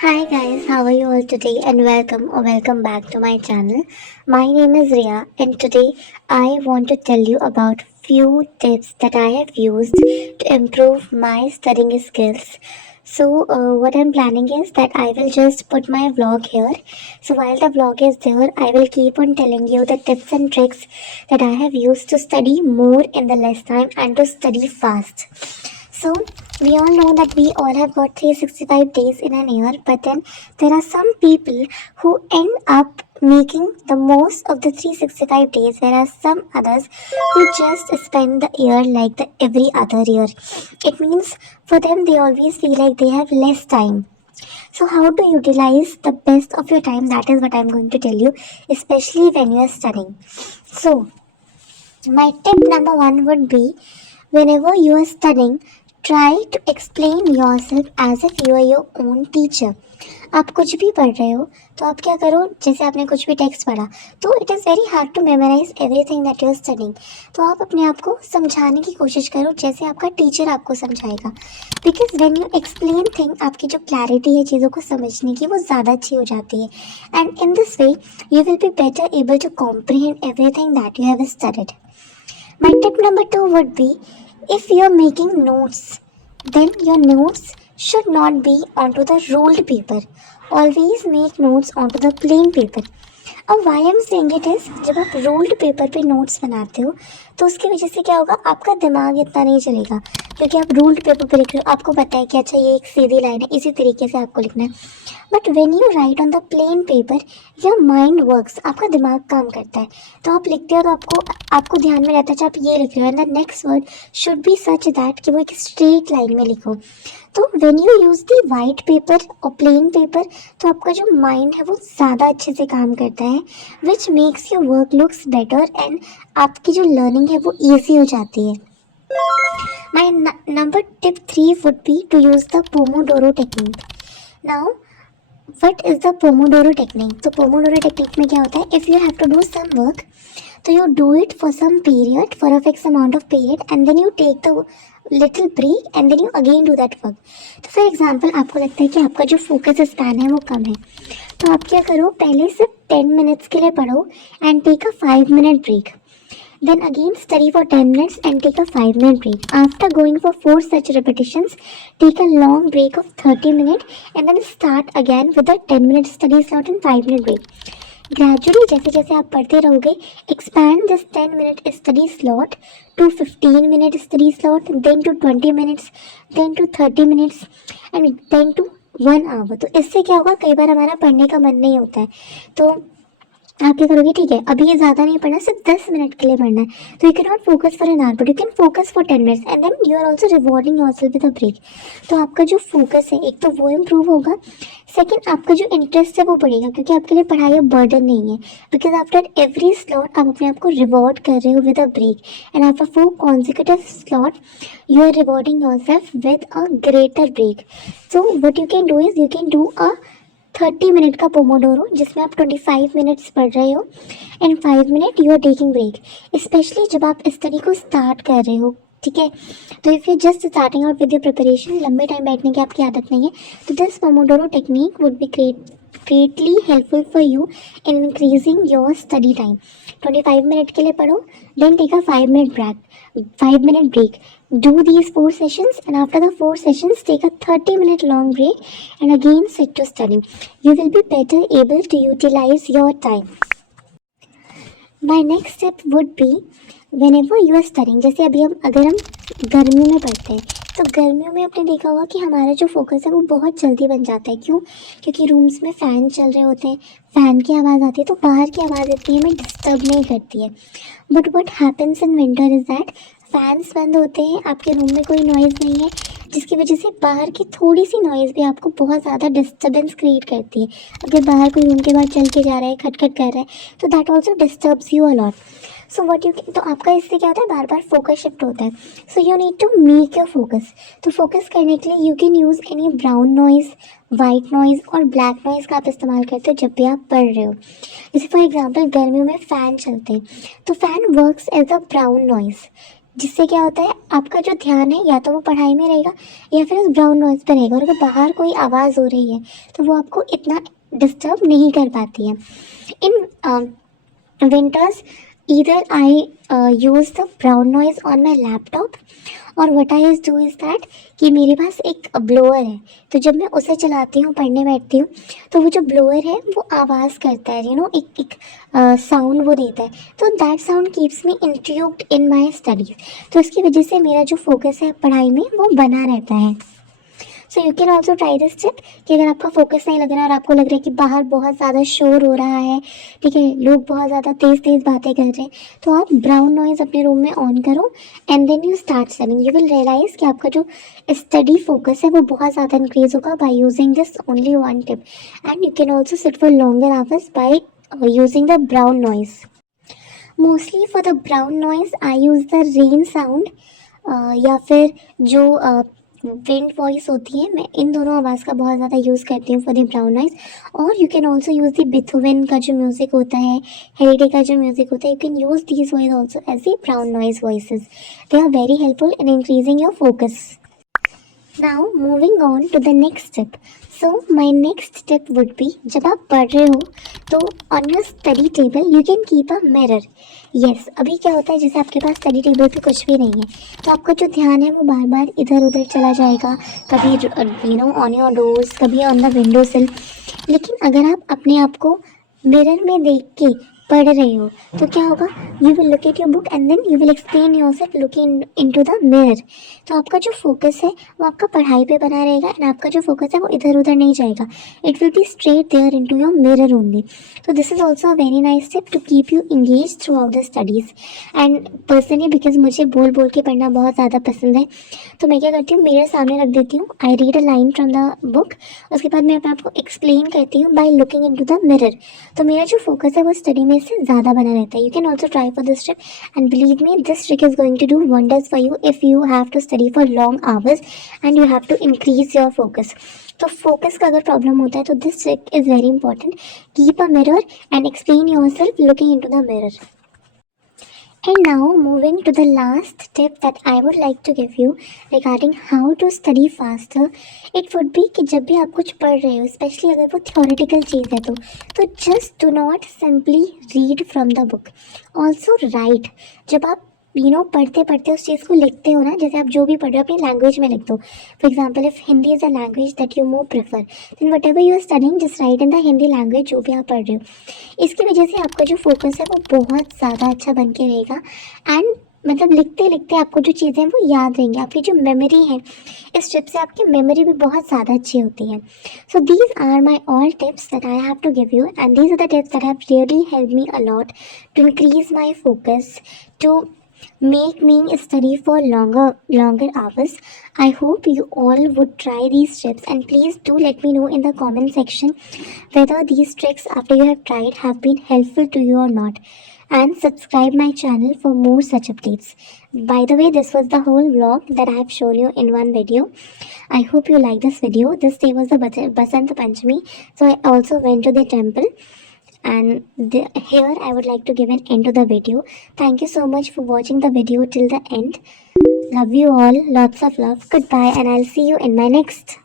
Hi guys, how are you all today and welcome back to my channel. My name is Ria and today I want to tell you about few tips that I have used to improve my studying skills. What I'm planning is that I will just put my vlog here. So while the vlog is there, I will keep on telling you the tips and tricks that I have used to study more in the less time and to study fast. So, we all know that we all have got 365 days in an year, but then there are some people who end up making the most of the 365 days, whereas some others who just spend the year like the every other year. It means for them, they always feel like they have less time. So, how to utilize the best of your time? That is what I'm going to tell you, especially when you are studying. So, my tip number one would be whenever you are studying, try to explain yourself as if you are your own teacher. आप कुछ भी पढ़ रहे हो तो आप क्या करो, जैसे आपने कुछ भी टेक्स्ट पढ़ा तो it is very hard to memorize everything that you are studying. तो आप अपने आप को समझाने की कोशिश करो जैसे आपका टीचर आपको समझाएगा, because when you explain thing आपकी जो क्लैरिटी है चीज़ों को समझने की वो ज़्यादा अच्छी हो जाती है and in this way you will be better able to comprehend everything that you have studied. My tip number two would be if you're making notes, then your notes should not be onto the ruled paper. Always make notes onto the plain paper. अब why am saying it is, जब आप rolled paper पे notes बनाते हो तो उसकी वजह से क्या होगा, आपका दिमाग इतना नहीं चलेगा क्योंकि आप रूल्ड पेपर पे लिख रहे हो, आपको पता है कि अच्छा ये एक सीधी लाइन है, इसी तरीके से आपको लिखना है। But when you right on the plain paper your mind works, आपका दिमाग काम करता है। तो आप लिखते हो तो आपको आपको ध्यान में रहता है अच्छा आप ये लिख रहे हो and the next word should be such that कि वो एक स्ट्रेट लाइन में लिखो। तो when you use the white paper और प्लेन पेपर तो आपका जो माइंड है वो ज़्यादा अच्छे से काम करता है, which makes your work looks better and आपकी जो लर्निंग है वो ईजी हो जाती है। My number tip three would be to use the Pomodoro technique. Now what is the Pomodoro technique? तो पोमोडोरो टेक्निक में क्या होता है, if you have to do some work तो you do it for some period, for a fixed amount of period, and then you take the little break and then you again do that work. तो for example आपको लगता है कि आपका जो focus span है वो कम है, तो आप क्या करो, पहले सिर्फ 10 मिनट्स के लिए पढ़ो and take a 5 minute break, then again study for 10 minutes and take a 5 minute break. After going for 4 such repetitions, take a long break of 30 minutes and then start again with a 10 minute study slot and 5 minute break. Gradually जैसे जैसे आप पढ़ते रहोगे, expand this 10 minute study slot to 15 minute study slot, then to 20 minutes, then to 30 minutes and then to 1 hour. तो इससे क्या होगा, कई बार हमारा पढ़ने का मन नहीं होता है तो आप क्या करोगे, ठीक है अभी ये ज़्यादा नहीं पढ़ना, सिर्फ 10 मिनट के लिए पढ़ना है, तो you can not focus for an hour but you can focus for 10 minutes and then you are also rewarding your self with a break. तो आपका जो फोकस है एक तो वो इम्प्रूव होगा, सेकेंड आपका जो इंटरेस्ट है वो बढ़ेगा क्योंकि आपके लिए पढ़ाई अब बर्डन नहीं है, बिकॉज आफ्टर एवरी स्लॉट आप अपने आप को रिवॉर्ड कर रहे हो with a break and after 4 consecutive slot you are rewarding your self with a greater break. So what you can do is you can do a 30 minute का Pomodoro जिसमें आप 25 मिनट्स पढ़ रहे हो एंड 5 minute you are taking break, specially जब आप study को स्टार्ट कर रहे हो। ठीक है, तो if you just starting out with your preparation, लंबे टाइम बैठने की आपकी आदत नहीं है, तो this Pomodoro technique would be greatly helpful for you in increasing your study time. 25 minute के लिए पढ़ो, then take a 5 minute break. Do these 4 sessions and after the 4 sessions take a 30 minute long break and again sit to study. You will be better able to utilize your time. My next step would be whenever you are studying, जैसे अभी अगर हम गर्मियों में पढ़ते हैं तो गर्मियों में आपने देखा होगा कि हमारा जो फोकस है वो बहुत जल्दी बन जाता है। क्यों? क्योंकि रूम्स में फ़ैन चल रहे होते हैं, फ़ैन की आवाज़ आती है तो बाहर की आवाज़ इतनी हमें डिस्टर्ब नहीं करती है। But what happens in winter is that fans बंद होते हैं, आपके रूम में कोई नॉइज़ नहीं है, जिसकी वजह से बाहर की थोड़ी सी नॉइज़ भी आपको बहुत ज़्यादा डिस्टर्बेंस क्रिएट करती है। अगर बाहर कोई रूम के बाहर चल के जा रहा है, खटखट कर रहा है, तो that also disturbs you a lot. So what you तो आपका इससे क्या होता है, बार बार फोकस शिफ्ट होता है। So you need to make your focus. तो फोकस करने के लिए you can use any brown noise, white noise और ब्लैक नॉइज़ का आप इस्तेमाल करते हो जब भी आप पढ़ रहे हो। जैसे फॉर एग्जाम्पल गर्मियों में फ़ैन चलते हैं तो fan works as a brown noise, जिससे क्या होता है, आपका जो ध्यान है या तो वो पढ़ाई में रहेगा या फिर उस ब्राउन नॉइज़ पे रहेगा, और अगर बाहर कोई आवाज़ हो रही है तो वो आपको इतना डिस्टर्ब नहीं कर पाती है। इन winters, either I use the brown noise on my laptop, और what I do is that कि मेरे पास एक ब्लोअर है, तो जब मैं उसे चलाती हूँ पढ़ने बैठती हूँ तो वो जो ब्लोअर है वो आवाज़ करता है, एक एक साउंड वो देता है, तो that sound keeps me intrigued in my studies. तो इसकी वजह से मेरा जो फोकस है पढ़ाई में वो बना रहता है। So you can also try this tip कि अगर आपका फोकस नहीं लग रहा है और आपको लग रहा है कि बाहर बहुत ज़्यादा शोर हो रहा है, ठीक है, लोग बहुत ज़्यादा तेज़ तेज़ बातें कर रहे हैं, तो आप ब्राउन नॉइज़ अपने रूम में ऑन करो and then you start studying. You will realize कि आपका जो स्टडी फोकस है वो बहुत ज़्यादा इंक्रीज होगा by using this only one tip. And you can also sit for longer hours by using the brown noise. Mostly for the brown noise I use the rain sound, या फिर जो wind voice होती है, मैं इन दोनों आवाज़ का बहुत ज़्यादा यूज़ करती हूँ फॉर द ब्राउन नॉइज़। और you can also use the Beethoven का जो म्यूज़िक होता है, हेरिडे का जो म्यूज़िक होता है, you can use these voice also as the brown noise voices. They are very helpful in increasing your focus. Now moving on to the next tip. So my next tip would be, जब आप पढ़ रहे हो तो on your study table you can keep a mirror. Yes, अभी क्या होता है, जैसे आपके पास स्टडी टेबल पे कुछ भी नहीं है तो आपका जो ध्यान है वो बार बार इधर उधर चला जाएगा, कभी ऑन योर डोर्स, कभी ऑन द विंडो सिल। लेकिन अगर आप अपने आप को मिरर में देख के पढ़ रहे हो तो क्या होगा, you will look at your book and then you will explain yourself looking into the mirror. तो आपका जो फोकस है वो आपका पढ़ाई पे बना रहेगा एंड आपका जो फोकस है वो इधर उधर नहीं जाएगा, it will be straight there into your mirror only. तो this is also a very nice tip to keep you engage throughout the studies. And personally because मुझे बोल बोल के पढ़ना बहुत ज़्यादा पसंद है, तो मैं क्या करती हूँ, मिरर सामने रख देती हूँ, I read a line from the book, उसके बाद मैं अपने आप को एक्सप्लेन करती हूँ by looking into the mirror. तो मेरा जो फोकस है वो स्टडी में से ज़्यादा बना रहता है। You can also try for this trick and believe me, this trick is going to do wonders for you if you have to study for long hours and you have to increase your focus. तो focus का अगर problem होता है तो this trick is very important. Keep a mirror and explain your self looking into the mirror. And now moving to the last tip that I would like to give you regarding how to study faster, it would be कि जब भी आप कुछ पढ़ रहे हो, specially अगर वो थ्योरेटिकल चीज़ है तो just do not simply read from the book, also right. जब आप पढ़ते पढ़ते उस चीज़ को लिखते हो ना, जैसे आप जो भी पढ़ रहे हो अपनी लैंग्वेज में लिख दो। For example, if Hindi is a language that you more prefer, then whatever you are studying just write in the Hindi language जो भी आप पढ़ रहे हो। इसकी वजह से आपका जो फोकस है वो बहुत ज़्यादा अच्छा बन के रहेगा एंड मतलब लिखते लिखते आपको जो चीज़ें हैं वो याद रहेंगी। आपकी जो मेमोरी है, इस ट्रिप से आपकी मेमोरी भी बहुत ज़्यादा अच्छी होती है। So these are my all tips that I have to give you and these are the tips that have really help me a lot to increase my focus, to make me study for longer hours. I hope you all would try these tips and please do let me know in the comment section whether these tricks after you have tried have been helpful to you or not, and subscribe my channel for more such updates. By the way, this was the whole vlog that I have shown you in one video. I hope you like this video. This day was the Basant Panchami, so I also went to the temple. And here I would like to give an end to the video. Thank you so much for watching the video till the end. Love you all, lots of love. Goodbye, and I'll see you in my next